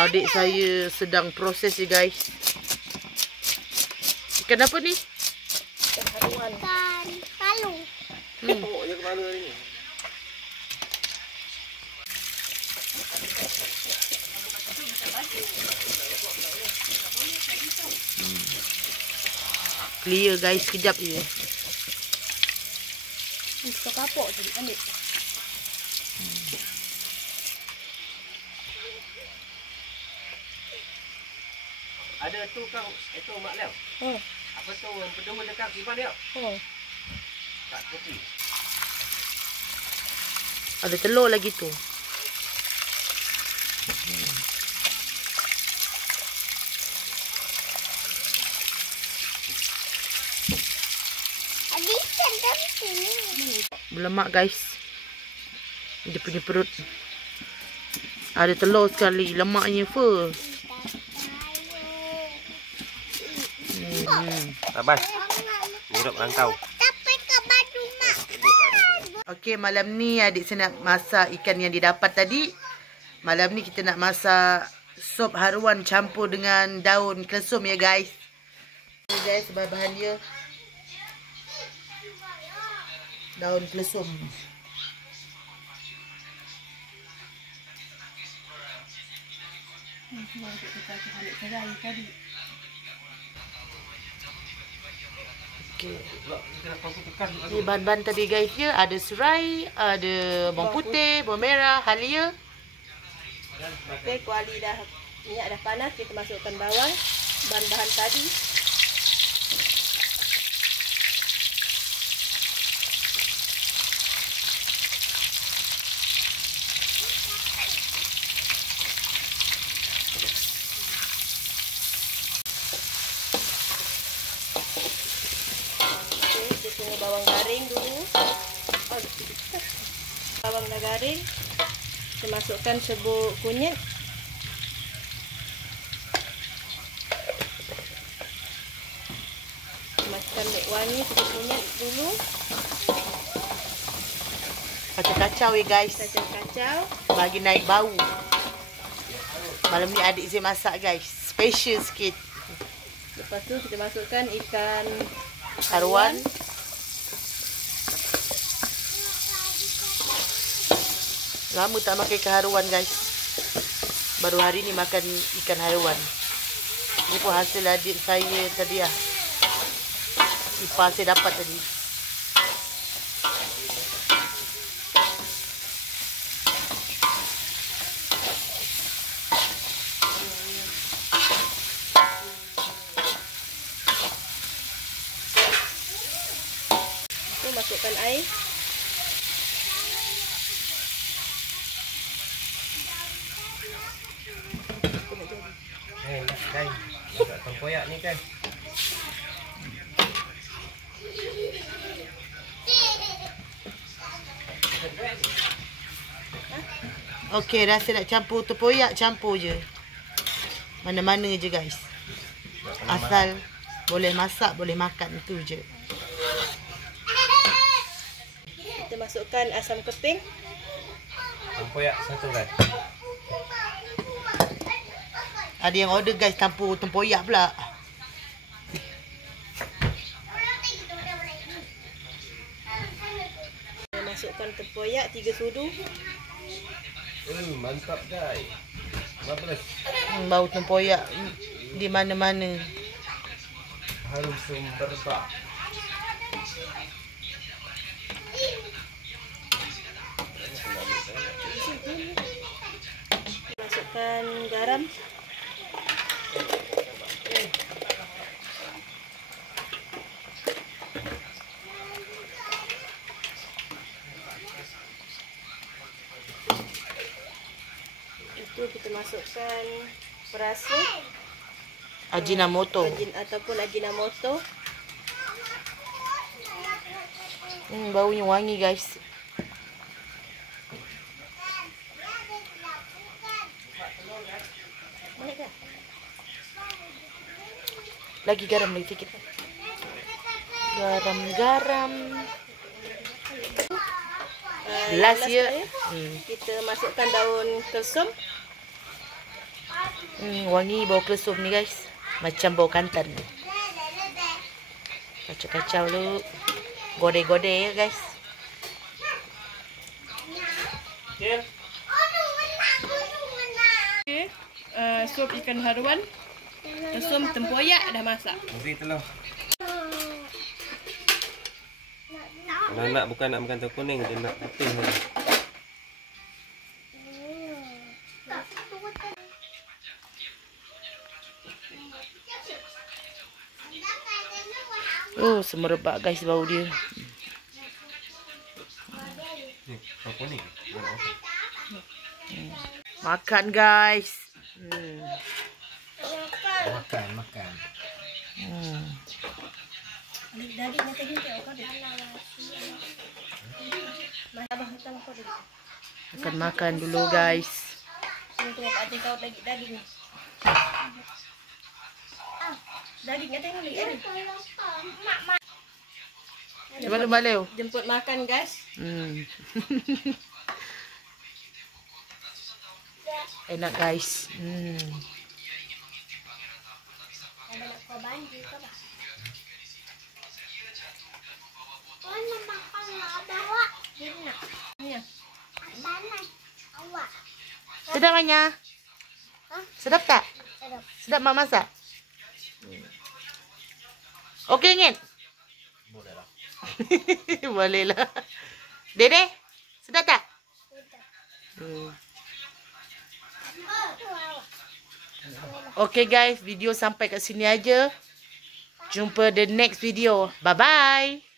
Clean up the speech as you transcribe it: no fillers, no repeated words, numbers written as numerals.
Adik saya sedang proses je guys. Ikan apa ni? Ikan haruan. Ikan palu. Pokoknya ke mana ni? Clear guys, sekejap je. Suka kapok tadi, ambil. Ada tu kang, itu mak Leo. Apa tu yang berdua dekat kipas dia? Tak kopi. Ada telur lagi tu. Adik ikan dalam sini. Berlemak guys. Dia punya perut. Ada telur sekali, lemaknya full. Tabas. Hirup rangkau. Sampai ke baju mak. Okey, malam ni adik saya nak masak ikan yang didapat tadi. Malam ni kita nak masak sup haruan campur dengan daun kelesum ya guys. Ni guys, bahan-bahan dia. Daun kelesum. Okay. Ni bahan-bahan tadi guys ya. Ada serai, ada bawang putih, bawang merah, halia. Okey, kuali dah, minyak dah panas, kita masukkan bawang, bahan-bahan tadi. Bawang garing dulu. Bawang dah garing, kita masukkan serbuk kunyit. Masukkan minyak wangi, serbuk kunyit dulu. Kacau-kacau ya guys. Kacau-kacau. Bagi naik bau. Malam ni adik saya masak guys. Special sikit. Lepas tu kita masukkan ikan Haruan. Lama tak makan ikan haruan guys. Baru hari ni makan ikan haruan. Ini pun hasil adik saya tadi lah. Ipar saya dapat tadi. Masukkan air. Kan, masak tempoyak ni kan. Okey, rasa nak campur tempoyak, campur je. Mana-mana je guys. Asal boleh masak, boleh makan, itu je. Kita masukkan asam keping. Tempoyak satu kan. Ada yang order guys, campur tempoyak pula. Masukkan tempoyak 3 sudu. Mantap guys. Bagus. Bau tempoyak di mana-mana. Harum sumberbak. Masukkan garam. Itu kita masukkan perasa Ajinomoto. ataupun ajinomoto. Baunya wangi guys. Lagi garam lagi sikit. Garam. Last ya. Kita masukkan daun kelesum. Wangi bau kelesum ni guys. Macam bau kantan. Kacau-kacau dulu. Godeh-godeh ya guys. Cil. Okay. Sup ikan haruan. Lesum tempoyak dah masak. Mesti telur. Kalau nak bukan nak makan telur kuning, dia nak putih saja. Oh, semerebak guys bau dia. Ni telur kuning. Makan guys. Makan. Daging nanti ni kau dah. Makan dulu guys. Sini tu apa kau daging. Daging nanti ni lagi. Balik. Jemput makan guys. Enak guys. Sedap Anya? Sedap tak? Sedap mak masak? Okey Ngin? Boleh lah. Boleh lah. Dede, sedap tak? Okay guys, video sampai kat sini aja. Jumpa the next video. Bye bye.